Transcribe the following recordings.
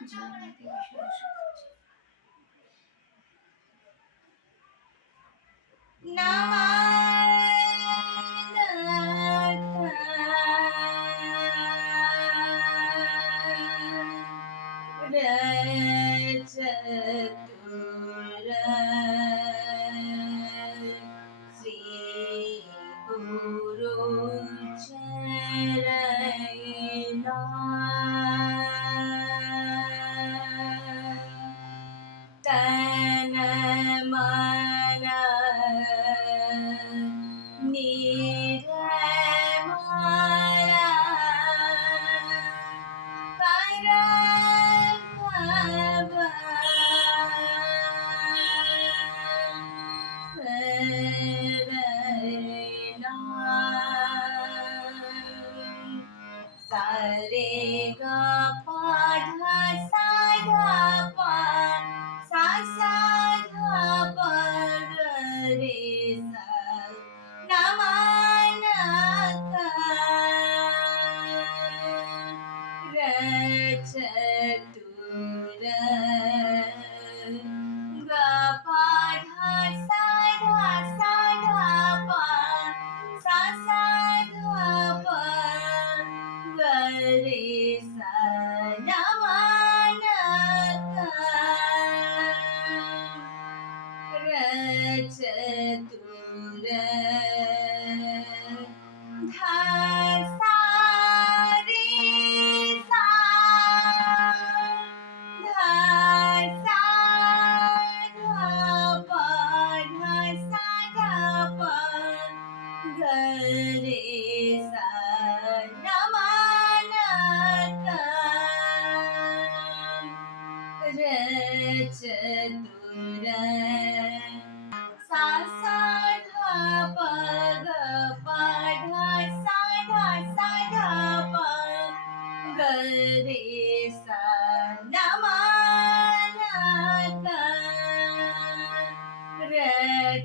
जीवनातील विषय श्री गुरु तन मन निर्मला परम सारे ग पा सा धा पा सा सा धा प रे सा नमन चतुर ग पा धा सा धा पा सा सा धा प रे सा नमन चतुर धा सा रे सा धा सा धा प धा सा धा प रे सा नमन चतुर सा सा धा प ग प धा सा धा प रे सा नमन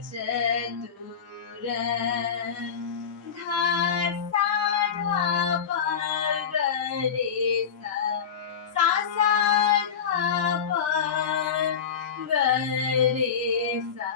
चतुर धा सा धा प रे सा सा सा धा प रे सा